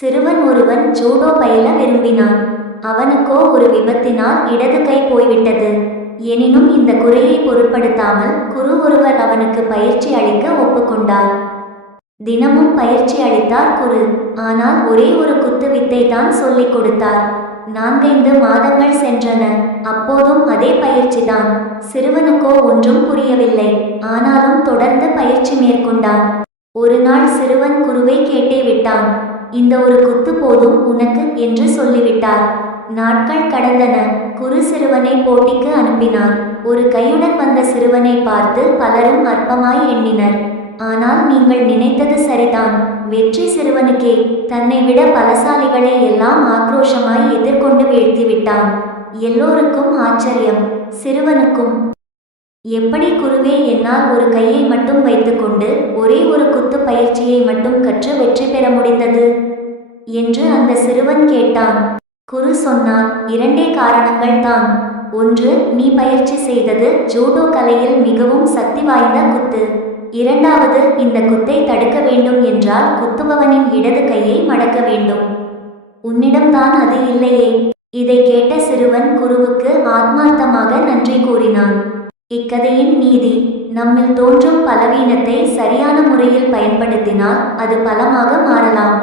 சிறுவன் ஒருவன் ஜூடோ பயில விரும்பினான். அவனுக்கோ ஒரு விபத்தினால் இடது கை போய்விட்டது. எனினும் இந்த குறையை பொருட்படுத்தாமல் குரு ஒருவர் அவனுக்கு பயிற்சி அளிக்க ஒப்புக்கொண்டார். தினமும் பயிற்சி அளித்தார் குரு. ஆனால் ஒரே ஒரு குத்து வித்தை தான் சொல்லிக் கொடுத்தார். 4-5 மாதங்கள் சென்றன. அப்போதும் அதே பயிற்சிதான். சிறுவனுக்கோ ஒன்றும் புரியவில்லை. ஆனாலும் தொடர்ந்து பயிற்சி மேற்கொண்டான். ஒரு நாள் சிறுவன் குருவை கேட்டே விட்டான். இந்த ஒரு குத்து போதும் உனக்கு என்று சொல்லிவிட்டார். நாட்கள் கடந்தன. குரு சிறுவனை போட்டிக்கு அனுப்பினார். ஒரு கையுடன் வந்த சிறுவனை பார்த்து பலரும் அற்பமாய் எண்ணினர். ஆனால் நீங்கள் நினைத்தது சரிதான். வெற்றி சிறுவனுக்கே. தன்னை விட பலசாலிகளை எல்லாம் ஆக்ரோஷமாய் எதிர்கொண்டு வீழ்த்திவிட்டான். எல்லோருக்கும் ஆச்சரியம், சிறுவனுக்கும். எப்படி குருவே, என்னால் ஒரு கையை மட்டும் வைத்துக்கொண்டு ஒரே ஒரு குத்து பயிற்சியை மட்டும் கற்று வெற்றி பெற முடிந்தது என்று அந்த சிறுவன் கேட்டான். குரு சொன்னார், 2 காரணங்கள் தான். ஒன்று, நீ பயிற்சி செய்தது ஜூடோ கலையில் மிகவும் சக்தி வாய்ந்த குத்து. இரண்டாவது, இந்த குத்தை தடுக்க வேண்டும் என்றால் குத்துபவனின் இடது கையை மடக்க வேண்டும். உன்னிடம்தான் அது இல்லையே. இதை கேட்ட சிறுவன் குருவுக்கு ஆத்மார்த்தமாக நன்றி கூறினான். இக்கதையின் நீதி: நம்மில் தோன்றும் பலவீனத்தை சரியான முறையில் பயன்படுத்தினால் அது பலமாக மாறலாம்.